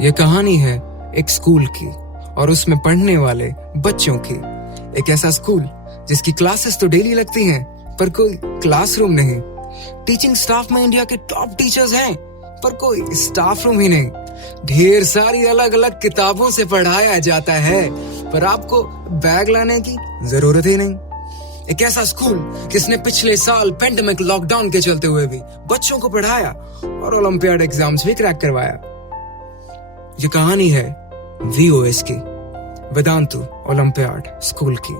ये कहानी है एक स्कूल की और उसमें पढ़ने वाले बच्चों की। एक ऐसा स्कूल जिसकी क्लासेस तो डेली लगती हैं पर कोई क्लासरूम नहीं। टीचिंग स्टाफ में इंडिया के टॉप टीचर्स हैं पर कोई स्टाफ रूम ही नहीं। ढेर सारी अलग अलग किताबों से पढ़ाया जाता है पर आपको बैग लाने की जरूरत ही नहीं। एक ऐसा स्कूल जिसने पिछले साल पेंडेमिक लॉकडाउन के चलते हुए भी बच्चों को पढ़ाया और ओलंपियाड एग्जाम्स भी क्रैक करवाया। ये कहानी है VOS की, वेदांतु ओलंपियाड स्कूल की।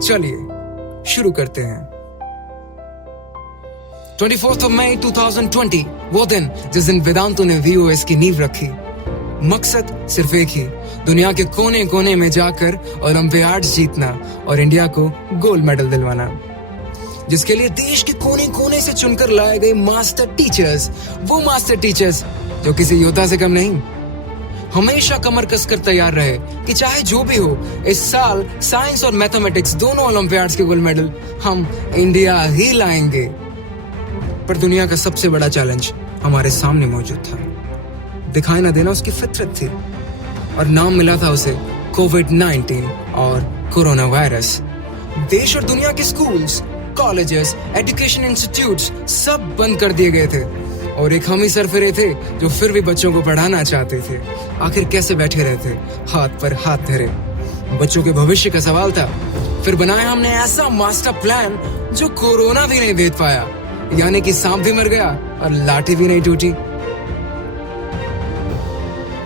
चलिए शुरू करते हैं। 24 मई 2020 वो दिन जिस दिन वेदांतु ने VOS की नींव रखी। मकसद सिर्फ एक ही, दुनिया के कोने कोने में जाकर ओलंपियाड जीतना और इंडिया को गोल्ड मेडल दिलवाना, जिसके लिए देश के कोने कोने से चुनकर लाए गए मास्टर टीचर्स, वो मास्टर टीचर्स जो किसी योद्धा से कम नहीं, हमेशा कमर कसकर तैयार रहे कि चाहे जो भी हो इस साल साइंस और मैथमेटिक्स दोनों ओलंपियाड्स के गोल्ड मेडल हम इंडिया ही लाएंगे। पर दुनिया का सबसे बड़ा चैलेंज हमारे सामने मौजूद था। दिखाई ना देना उसकी फितरत थी और नाम मिला था उसे कोविड-19 और कोरोना वायरस। देश और दुनिया के स्कूल्स, कॉलेजेस, एजुकेशन इंस्टीट्यूट्स सब बंद कर दिए गए थे और एक हम ही सरफिरे थे जो फिर भी बच्चों को पढ़ाना चाहते थे। आखिर कैसे बैठे रहते हाथ पर हाथ धरे? बच्चों के भविष्य का सवाल था। फिर बनाया हमने ऐसा मास्टर प्लान जो कोरोना भी नहीं भेद पाया, यानी कि सांप भी मर गया और लाठी भी नहीं टूटी।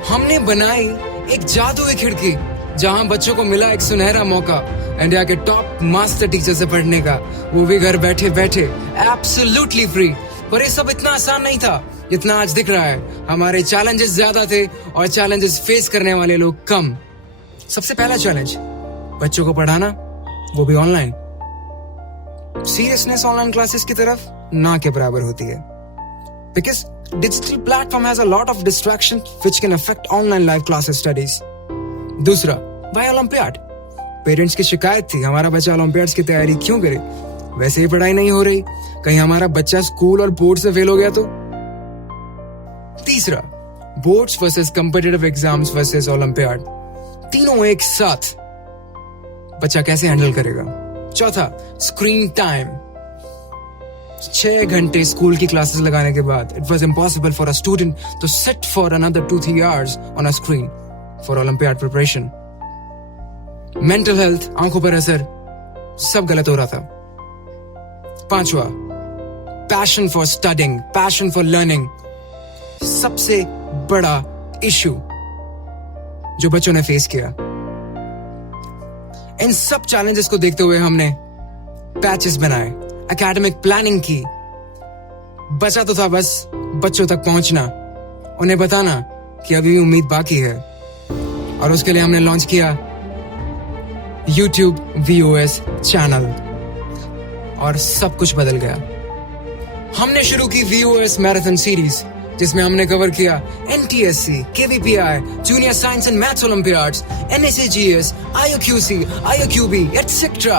हमने बनाई एक जादुई खिड़की जहां बच्चों को मिला एक सुनहरा मौका इंडिया के टॉप मास्टर टीचर से पढ़ने का, वो भी घर बैठे बैठे एब्सोल्युटली फ्री। पर ये सब इतना आसान नहीं था जितना आज दिख रहा है। हमारे चैलेंजेस ज्यादा थे और चैलेंजेस फेस करने वाले लोग कम। सबसे पहला चैलेंज, बच्चों को पढ़ाना, वो भी ऑनलाइन। सीरियसनेस ऑनलाइन क्लासेस की तरफ ना के बराबर होती है, because digital platform has a lot of distraction which can affect online live classes studies. दूसरा, why Olympiad? पेरेंट्स की शिकायत थी हमारा बच्चा ओलंपियाड्स की तैयारी क्यों करे, वैसे ही पढ़ाई नहीं हो रही, कहीं हमारा बच्चा स्कूल और बोर्ड से फेल हो गया तो। तीसरा, boards versus competitive exams versus olympiad, तीनों एक साथ बच्चा कैसे हैंडल करेगा। चौथा, स्क्रीन टाइम। 6 घंटे स्कूल की क्लासेस लगाने के बाद it was impossible for a student to sit for another 2-3 hours on a screen for olympiad preparation. Mental health, आंखों पर असर, सब गलत हो रहा था। पांचवा, passion for studying, passion for learning, सबसे बड़ा इशू जो बच्चों ने फेस किया। इन सब चैलेंजेस को देखते हुए हमने पैचेस बनाए, एकेडमिक प्लानिंग की। बचा तो था बस बच्चों तक पहुंचना, उन्हें बताना कि अभी भी उम्मीद बाकी है। और उसके लिए हमने लॉन्च किया YouTube VOS चैनल और सब कुछ बदल गया। हमने शुरू की VOS मैराथन सीरीज जिसमें हमने कवर किया NTSC, KVPI, junior science and maths Olympiads, NSAGS, IOQC, IOQB etcetera,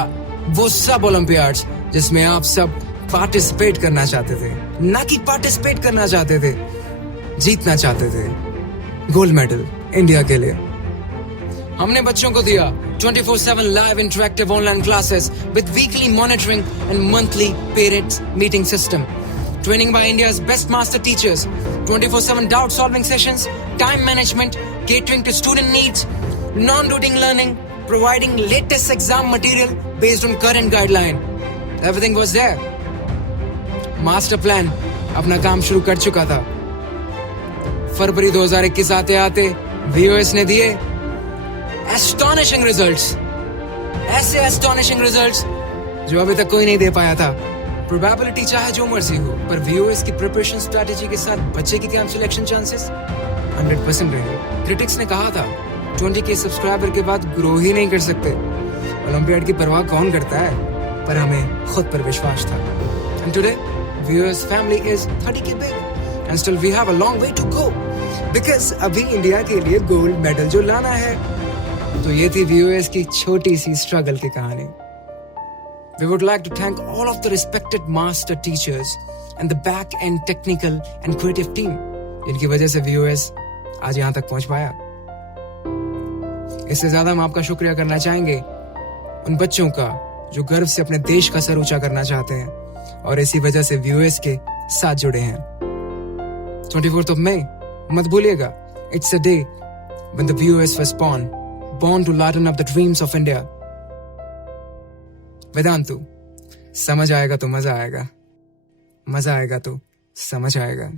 वो सब ओलंपियाड्स जिसमें आप सब पार्टिसिपेट करना चाहते थे, ना कि पार्टिसिपेट करना चाहते थे, जीतना चाहते थे गोल्ड मेडल इंडिया के लिए। हमने बच्चों को दिया 24/7 live interactive online classes with weekly monitoring and monthly parents meeting system, training by India's best master teachers, 24/7 doubt solving sessions, time management, catering to student needs, non-routine learning, providing latest exam material based on current guideline. Everything was there. Master plan अपना काम शुरू कर चुका था। फरवरी 2021 आते आते VOS ने दिए एस्टोनिशिंग रिजल्ट्स, ऐसे एस्टोनिशिंग रिजल्ट्स जो अभी तक कोई नहीं दे पाया था। प्रोबेबिलिटी चाहे जो मर्जी हो, पर VOS की प्रिपरेशन स्ट्रेटेजी के साथ बच्चे की कैंप सिलेक्शन चांसेस 100% रहे। क्रिटिक्स ने कहा था 20K सब्सक्राइबर के बाद ग्रो ही नहीं कर सकते, ओलंपियाड की परवाह कौन करता है, पर हमें खुद पर विश्वास था। And today, VOS family is 30K big and still we have a long way to go because अभी इंडिया के लिए गोल्ड मेडल जो लाना है। तो ये थी VOS की छोटी सी स्ट्रगल की कहानी। We would like to thank all of the respected master teachers and the back-end technical and creative team, जिनकी वजह से VOS आज यहां तक पहुंच पाया। इससे ज्यादा हम आपका शुक्रिया करना चाहेंगे उन बच्चों का जो गर्व से अपने देश का सर ऊंचा करना चाहते हैं और इसी वजह से व्यूएस के साथ जुड़े हैं। 24th of May, मत भूलिएगा, it's a day when the VOS was born to lighten up the dreams of India. Vedantu, समझ आएगा तो मजा आएगा, मजा आएगा तो समझ आएगा।